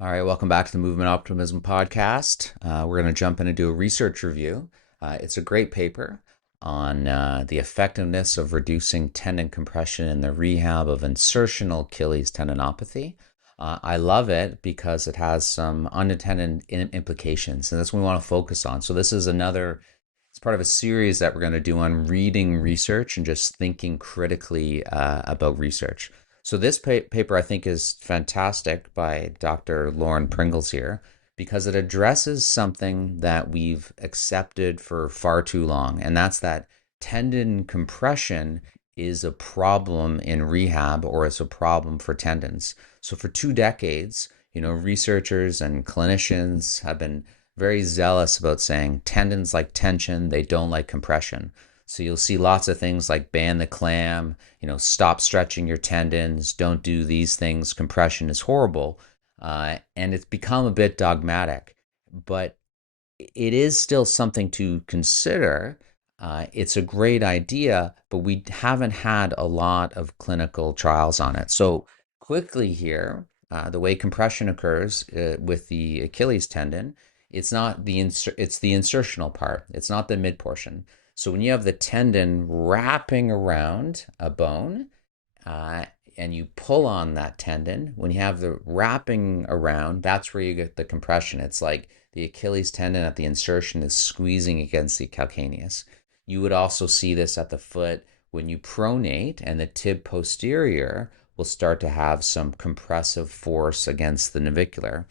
All right, welcome back to the Movement Optimism podcast. We're going to jump in and do a research review. It's a great paper on the effectiveness of reducing tendon compression in the rehab of insertional Achilles tendinopathy. I love it because it has some unintended implications, and that's what we want to focus on. So, this is it's part of a series that we're going to do on reading research and just thinking critically about research. So this paper I think is fantastic by Dr. Lauren Pringles here because it addresses something that we've accepted for far too long, and that's that tendon compression is a problem in rehab or it's a problem for tendons. So for 2 decades, researchers and clinicians have been very zealous about saying tendons like tension, they don't like compression. So you'll see lots of things like ban the clam, stop stretching your tendons, don't do these things, compression is horrible. And it's become a bit dogmatic, but it is still something to consider. It's a great idea, but we haven't had a lot of clinical trials on it. So, quickly here, the way compression occurs with the Achilles tendon, it's not it's the insertional part. It's not the mid portion. So when you have the tendon wrapping around a bone, uh, and you pull on that tendon, when you have the wrapping around, that's where you get the compression. It's like the Achilles tendon at the insertion is squeezing against the calcaneus. You would also see this at the foot when you pronate, and the tib posterior will start to have some compressive force against the navicular.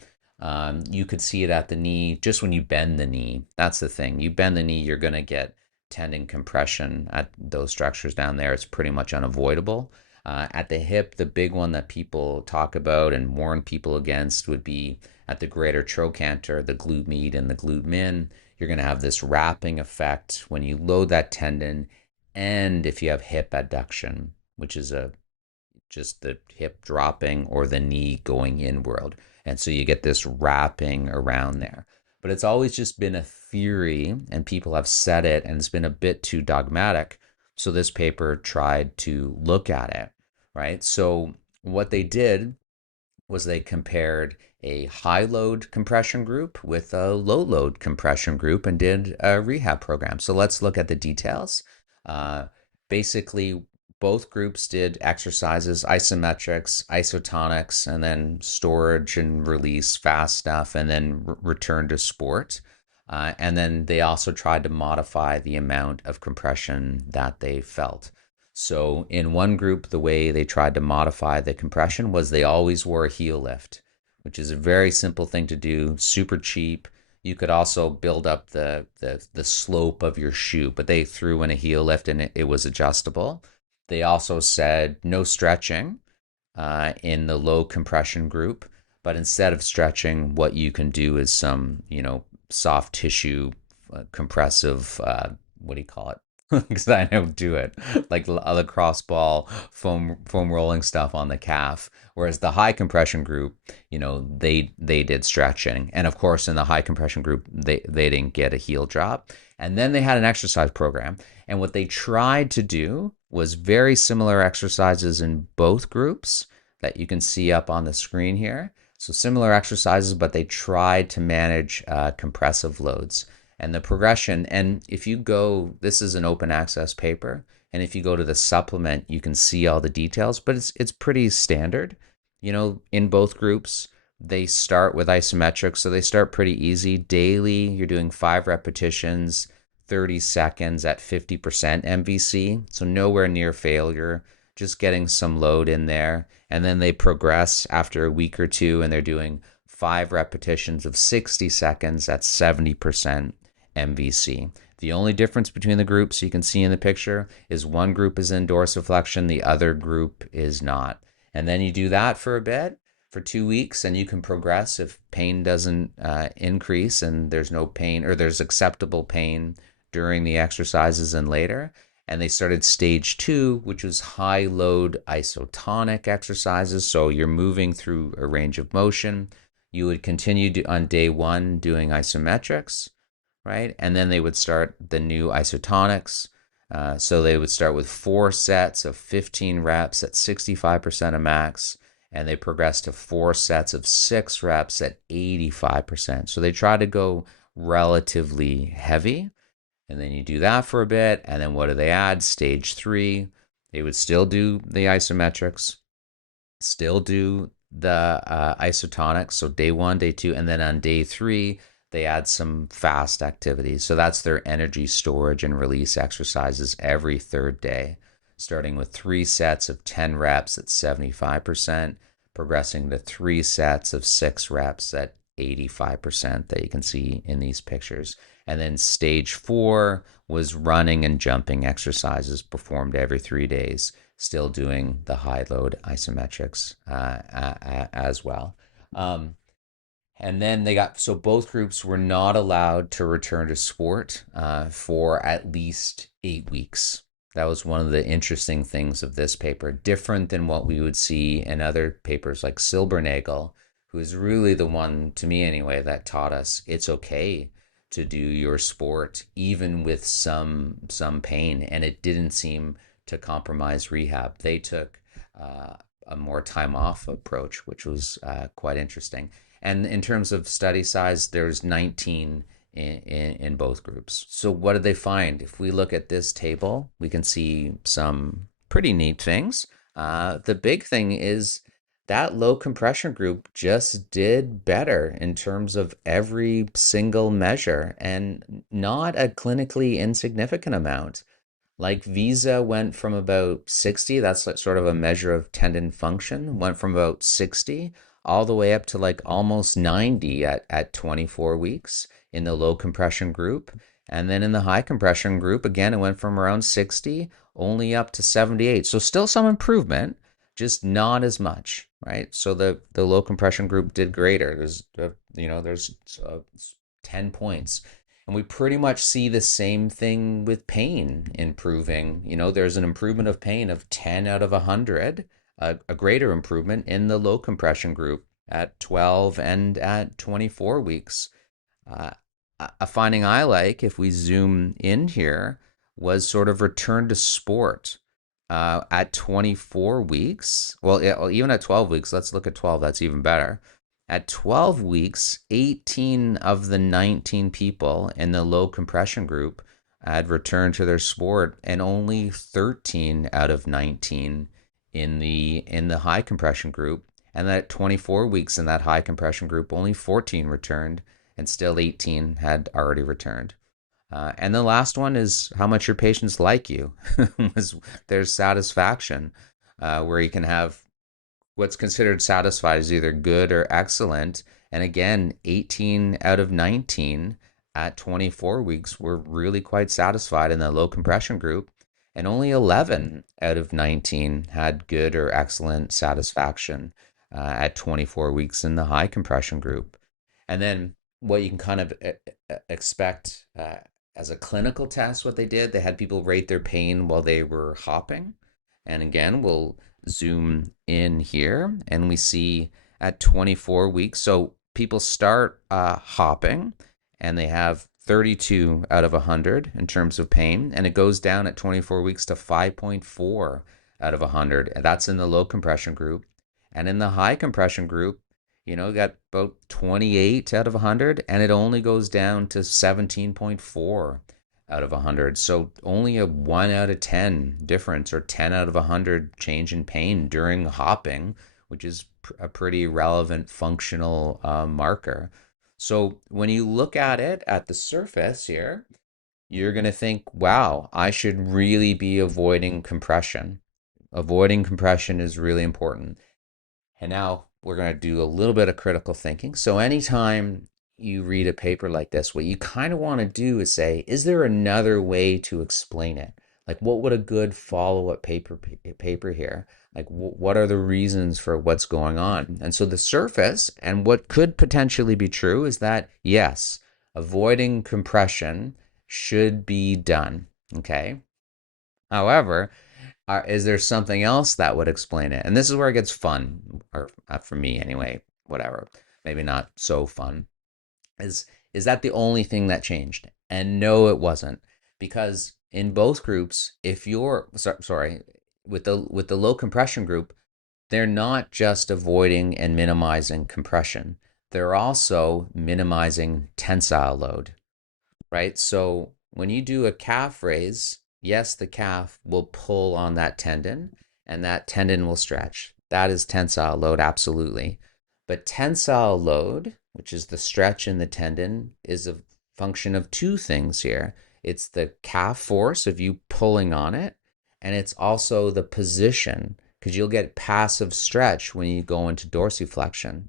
You could see it at the knee just when you bend the knee. That's the thing. You bend the knee, you're going to get tendon compression at those structures down there. It's pretty much unavoidable. At the hip, the big one that people talk about and warn people against would be at the greater trochanter, the glute med and the glute min. You're going to have this wrapping effect when you load that tendon, and if you have hip adduction, which is just the hip dropping or the knee going inward. And so you get this wrapping around there. But it's always just been a theory, and people have said it, and it's been a bit too dogmatic. So this paper tried to look at it, right? So what they did was they compared a high load compression group with a low load compression group and did a rehab program. So let's look at the details. Uh, Basically, both groups did exercises, isometrics, isotonics, and then storage and release, fast stuff, and then return to sport. And then they also tried to modify the amount of compression that they felt. So in one group, the way they tried to modify the compression was they always wore a heel lift, which is a very simple thing to do, super cheap. You could also build up the slope of your shoe, but they threw in a heel lift and it was adjustable. They also said no stretching in the low compression group, but instead of stretching, what you can do is some, soft tissue compressive, what do you call it? Because I don't do it, like a lacrosse ball, foam rolling stuff on the calf. Whereas the high compression group, they did stretching, and of course in the high compression group, they didn't get a heel drop. And then they had an exercise program, and what they tried to do was very similar exercises in both groups that you can see up on the screen here. So similar exercises, but they tried to manage compressive loads and the progression. And if you go, this is an open access paper, and if you go to the supplement, you can see all the details, but it's pretty standard. In both groups, they start with isometric, so they start pretty easy. Daily, you're doing 5 repetitions, 30 seconds at 50% MVC, so nowhere near failure, just getting some load in there. And then they progress after a week or two, and they're doing 5 repetitions of 60 seconds at 70% MVC. The only difference between the groups you can see in the picture is one group is in dorsiflexion, the other group is not. And then you do that for a bit, for 2 weeks, and you can progress if pain doesn't increase and there's no pain or there's acceptable pain during the exercises and later. And they started stage 2, which was high load isotonic exercises. So you're moving through a range of motion. You would continue on day 1 doing isometrics, right? And then they would start the new isotonics. So they would start with 4 sets of 15 reps at 65% of max. and they progressed to 4 sets of 6 reps at 85%. So they try to go relatively heavy, and then you do that for a bit, and then what do they add? Stage three, they would still do the isometrics, still do the isotonics. So day one, day two, and then on day three, they add some fast activities. So that's their energy storage and release exercises every third day, starting with 3 sets of 10 reps at 75%, progressing to 3 sets of 6 reps at 85% that you can see in these pictures. And then stage four was running and jumping exercises performed every 3 days, still doing the high load isometrics as well. And then they got, so both groups were not allowed to return to sport for at least 8 weeks. That was one of the interesting things of this paper, different than what we would see in other papers like Silbernagel, who is really the one, to me anyway, that taught us it's okay to do your sport even with some pain, and it didn't seem to compromise rehab. They took a more time off approach, which was quite interesting. And in terms of study size, there's 19 in both groups. So what did they find? If we look at this table, we can see some pretty neat things. The big thing is that low compression group just did better in terms of every single measure, and not a clinically insignificant amount. Like Visa went from about 60, that's like sort of a measure of tendon function, went from about 60 all the way up to like almost 90 at 24 weeks in the low compression group. And then in the high compression group, again, it went from around 60 only up to 78. So still some improvement, just not as much, right? So the low compression group did greater. There's 10 points. And we pretty much see the same thing with pain improving. There's an improvement of pain of 10 out of 100, a greater improvement in the low compression group at 12 and at 24 weeks. Uh, a finding I like, if we zoom in here, was sort of return to sport at 24 weeks. Well, yeah, well, even at 12 weeks, let's look at 12. That's even better. At 12 weeks, 18 of the 19 people in the low compression group had returned to their sport, and only 13 out of 19 in the high compression group. And at 24 weeks in that high compression group, only 14 returned, and still 18 had already returned. And the last one is how much your patients like you. Was their satisfaction, where you can have what's considered satisfied is either good or excellent. And again, 18 out of 19 at 24 weeks were really quite satisfied in the low compression group. And only 11 out of 19 had good or excellent satisfaction at 24 weeks in the high compression group. And then what you can kind of expect as a clinical test, what they had people rate their pain while they were hopping. And again, we'll zoom in here and we see at 24 weeks. So people start hopping and they have 32 out of 100 in terms of pain. And it goes down at 24 weeks to 5.4 out of 100. And that's in the low compression group. And in the high compression group, you got about 28 out of 100, and it only goes down to 17.4 out of 100. So only a 1 out of 10 difference, or 10 out of 100 change in pain during hopping, which is a pretty relevant functional marker. So when you look at it at the surface here, you're going to think, wow, I should really be avoiding compression. Avoiding compression is really important. And now we're going to do a little bit of critical thinking. So anytime you read a paper like this, what you kind of want to do is say, is there another way to explain it? Like, what would a good follow-up paper here? Like, what are the reasons for what's going on? And so the surface, and what could potentially be true, is that yes, avoiding compression should be done. Okay. However, is there something else that would explain it? And this is where it gets fun, or for me anyway, whatever. Maybe not so fun. Is that the only thing that changed? And no, it wasn't, because in both groups, if you're sorry, with the low compression group, they're not just avoiding and minimizing compression, they're also minimizing tensile load, right? So when you do a calf raise, yes, the calf will pull on that tendon and that tendon will stretch. That is tensile load, absolutely. But tensile load, which is the stretch in the tendon, is a function of two things here. It's the calf force of you pulling on it, and it's also the position, because you'll get passive stretch when you go into dorsiflexion.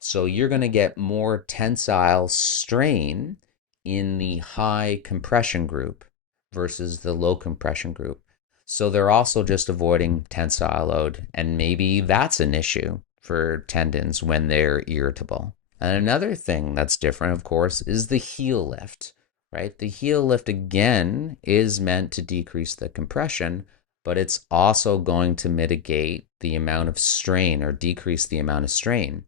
So you're going to get more tensile strain in the high compression group versus the low compression group. So they're also just avoiding tensile load, and maybe that's an issue for tendons when they're irritable. And another thing that's different, of course, is the heel lift, right? The heel lift, again, is meant to decrease the compression, but it's also going to mitigate the amount of strain or decrease the amount of strain.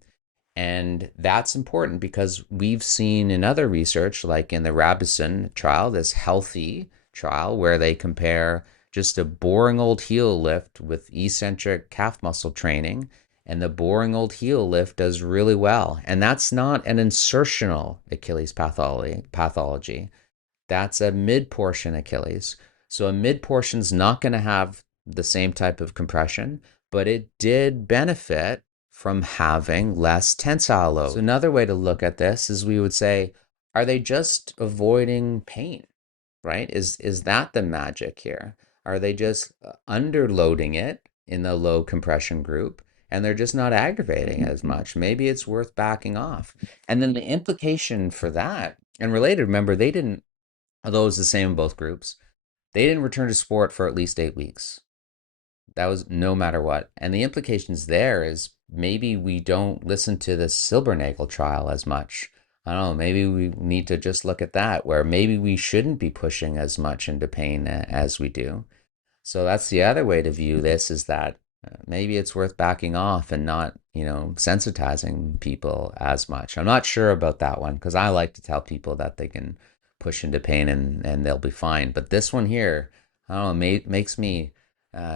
And that's important because we've seen in other research, like in the Rabison trial, this healthy trial, where they compare just a boring old heel lift with eccentric calf muscle training, and the boring old heel lift does really well. And that's not an insertional Achilles pathology. That's a mid portion Achilles. So a mid portion is not going to have the same type of compression, but it did benefit from having less tensile load. So another way to look at this is we would say, are they just avoiding pain, right? Is that the magic here? Are they just underloading it in the low compression group and they're just not aggravating as much? Maybe it's worth backing off. And then the implication for that, and related, remember, they didn't, although it was the same in both groups, they didn't return to sport for at least 8 weeks. That was no matter what. And the implications there is maybe we don't listen to the Silbernagel trial as much. I don't know, maybe we need to just look at that, where maybe we shouldn't be pushing as much into pain as we do. So that's the other way to view this, is that maybe it's worth backing off and not, sensitizing people as much. I'm not sure about that one because I like to tell people that they can push into pain and they'll be fine. But this one here, I don't know, makes me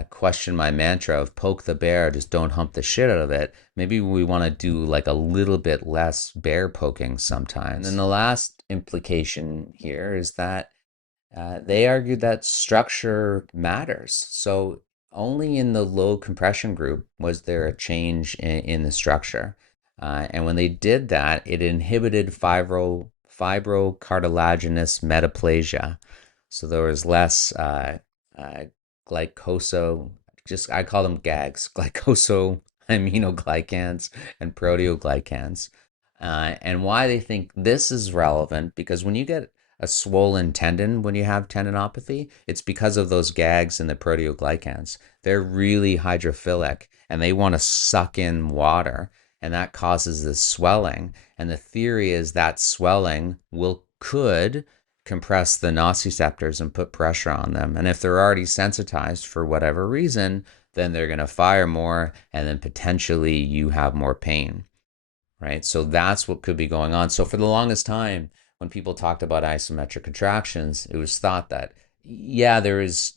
question my mantra of poke the bear, just don't hump the shit out of it. Maybe we want to do like a little bit less bear poking sometimes. And then the last implication here is that they argued that structure matters. So only in the low compression group was there a change in the structure. And when they did that, it inhibited fibrocartilaginous metaplasia. So there was less glycoso, just I call them GAGs, glycosaminoglycans and proteoglycans. And why they think this is relevant, because when you get a swollen tendon when you have tendinopathy, it's because of those GAGs and the proteoglycans. They're really hydrophilic and they want to suck in water, and that causes this swelling. And the theory is that swelling could compress the nociceptors and put pressure on them. And if they're already sensitized for whatever reason, then they're going to fire more, and then potentially you have more pain, right? So that's what could be going on. So for the longest time, when people talked about isometric contractions, it was thought that, yeah, there is,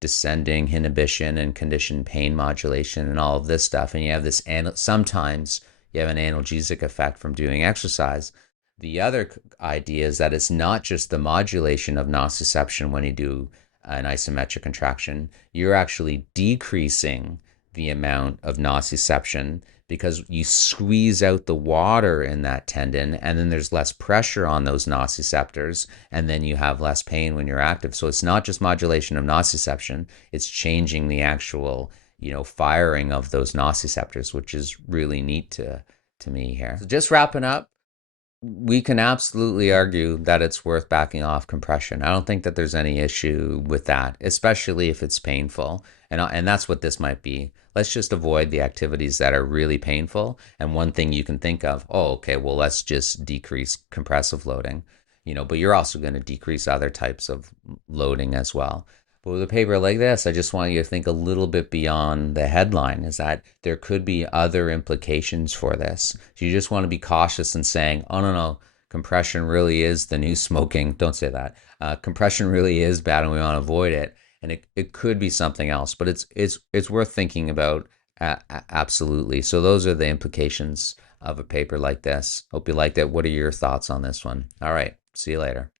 descending inhibition and conditioned pain modulation and all of this stuff. And you have this, sometimes you have an analgesic effect from doing exercise. The other idea is that it's not just the modulation of nociception when you do an isometric contraction. You're actually decreasing the amount of nociception because you squeeze out the water in that tendon, and then there's less pressure on those nociceptors, and then you have less pain when you're active. So it's not just modulation of nociception, it's changing the actual, firing of those nociceptors, which is really neat to me here. So just wrapping up, we can absolutely argue that it's worth backing off compression. I don't think that there's any issue with that, especially if it's painful. And that's what this might be. Let's just avoid the activities that are really painful. And one thing you can think of, oh, okay, well, let's just decrease compressive loading, but you're also going to decrease other types of loading as well. But with a paper like this, I just want you to think a little bit beyond the headline, is that there could be other implications for this. So you just want to be cautious in saying, oh, no, compression really is the new smoking. Don't say that. Compression really is bad and we want to avoid it. And it could be something else, but it's worth thinking about Absolutely. So those are the implications of a paper like this. Hope you liked it. What are your thoughts on this one? All right. See you later.